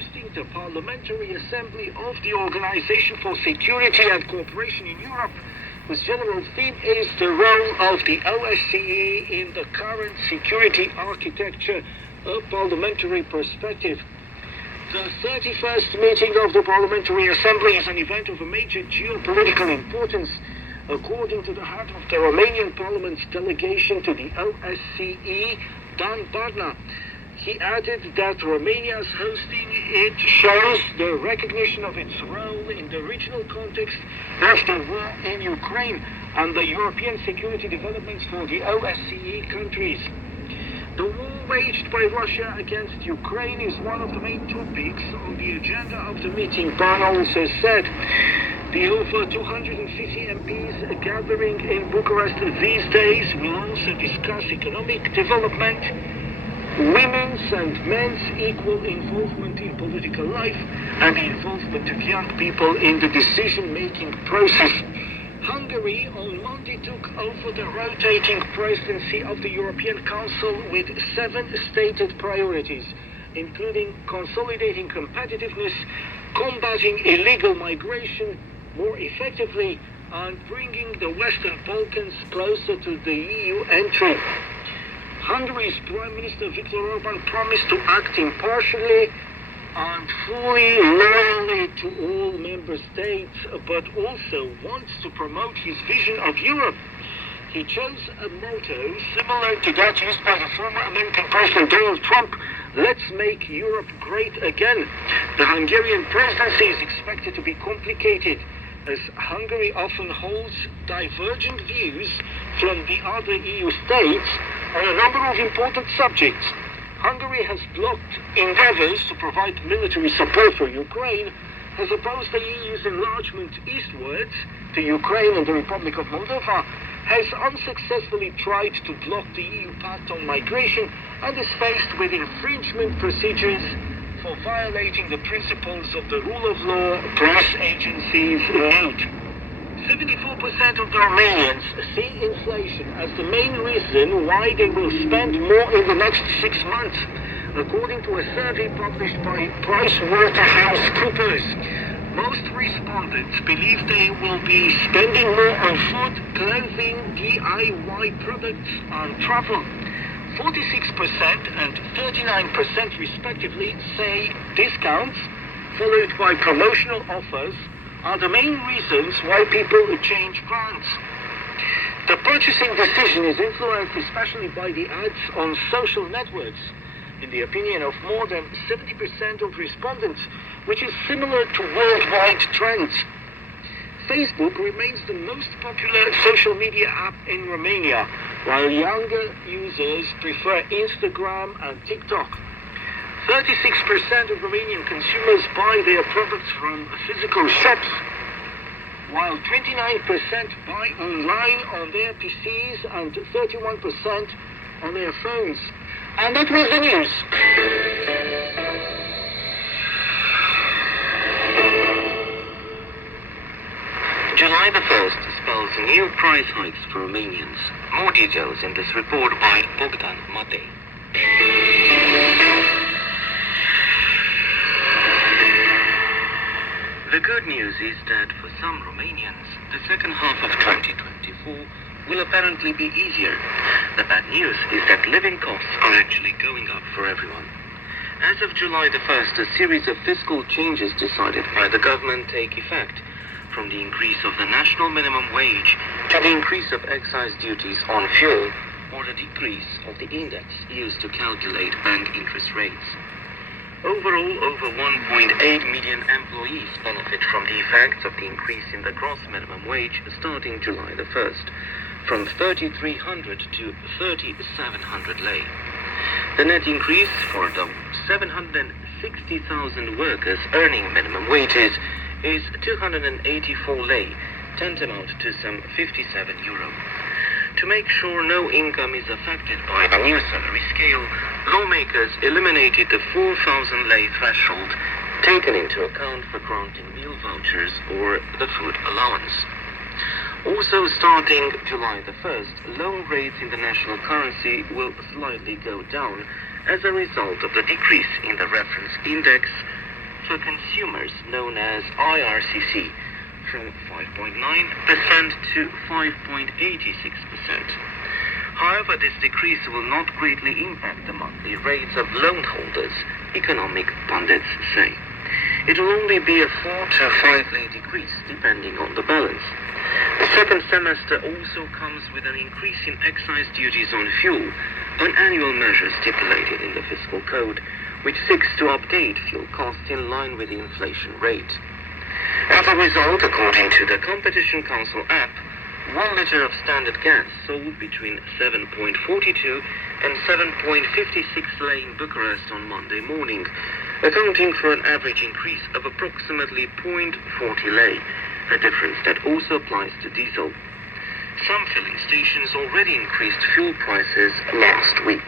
hosting the Parliamentary Assembly of the Organization for Security and Cooperation in Europe, whose general theme is the role of the OSCE in the current security architecture, a parliamentary perspective. The 31st meeting of the Parliamentary Assembly is an event of a major geopolitical importance, according to the head of the Romanian Parliament's delegation to the OSCE, Dan Barna. He added that Romania's hosting it shows the recognition of its role in the regional context of the war in Ukraine and the European security developments for the OSCE countries. The war waged by Russia against Ukraine is one of the main topics on the agenda of the meeting, Barna also said. The over 250 MPs gathering in Bucharest these days will also discuss economic development, women's and men's equal involvement in political life, and the involvement of young people in the decision-making process. Hungary on Monday took over the rotating presidency of the European Council with 7 stated priorities, including consolidating competitiveness, combating illegal migration more effectively, and bringing the Western Balkans closer to the EU entry. Hungary's Prime Minister Viktor Orban promised to act impartially and fully loyally to all member states, but also wants to promote his vision of Europe. He chose a motto similar to that used by the former American President Donald Trump: "Let's make Europe great again." The Hungarian presidency is expected to be complicated, as Hungary often holds divergent views from the other EU states on a number of important subjects. Hungary has blocked endeavors to provide military support for Ukraine, has opposed the EU's enlargement eastwards to Ukraine and the Republic of Moldova, has unsuccessfully tried to block the EU pact on migration, and is faced with infringement procedures for violating the principles of the rule of law, press agencies note. 74% of the Romanians see inflation as the main reason why they will spend more in the next 6 months, according to a survey published by PricewaterhouseCoopers. Most respondents believe they will be spending more on food, clothing, DIY products, and travel. 46% and 39% respectively say discounts, followed by promotional offers, are the main reasons why people change plans. The purchasing decision is influenced especially by the ads on social networks, in the opinion of more than 70% of respondents, which is similar to worldwide trends. Facebook remains the most popular social media app in Romania, while younger users prefer Instagram and TikTok. 36% of Romanian consumers buy their products from physical shops, while 29% buy online on their PCs and 31% on their phones. And that was the news. July the 1st spells new price hikes for Romanians. More details in this report by Bogdan Matei. The good news is that for some Romanians, the second half of 2024 will apparently be easier. The bad news is that living costs are actually going up for everyone. As of July the 1st, a series of fiscal changes decided by the government take effect, from the increase of the national minimum wage to the increase of excise duties on fuel, or the decrease of the index used to calculate bank interest rates. Overall, over 1.8 million employees benefit from the effects of the increase in the gross minimum wage starting July the 1st, from 3,300 to 3,700 lei. The net increase for the 760,000 workers earning minimum wages is 284 lei, tantamount to some 57 euro. To make sure no income is affected by the new salary scale, lawmakers eliminated the 4,000 lei threshold taken into account for granting meal vouchers or the food allowance. Also starting July the 1st, loan rates in the national currency will slightly go down as a result of the decrease in the reference index for consumers, known as IRCC, from 5.9% to 5.86%. However, this decrease will not greatly impact the monthly rates of loan holders, economic pundits say. It will only be a 4 to 5 lei decrease, depending on the balance. The second semester also comes with an increase in excise duties on fuel, an annual measure stipulated in the fiscal code, which seeks to update fuel costs in line with the inflation rate. As a result, according to the Competition Council app, 1 liter of standard gas sold between 7.42 and 7.56 lei in Bucharest on Monday morning, accounting for an average increase of approximately 0.40 lei, a difference that also applies to diesel. Some filling stations already increased fuel prices last week.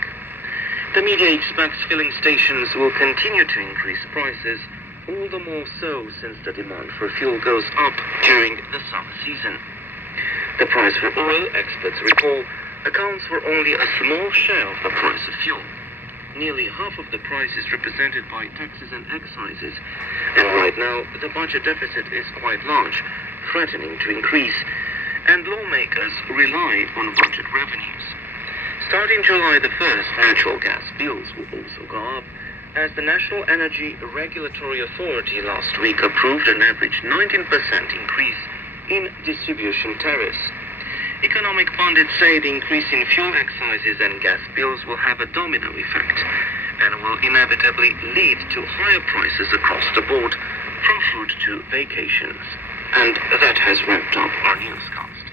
The media expects filling stations will continue to increase prices, all the more so since the demand for fuel goes up during the summer season. The price for oil, experts recall, accounts for only a small share of the price of fuel. Nearly half of the price is represented by taxes and excises, and right now the budget deficit is quite large, threatening to increase, and lawmakers rely on budget revenues. Starting July the 1st, natural gas bills will also go up, as the National Energy Regulatory Authority last week approved an average 19% increase in distribution tariffs. Economic pundits say the increase in fuel excises and gas bills will have a domino effect and will inevitably lead to higher prices across the board, from food to vacations. And that has wrapped up our newscast.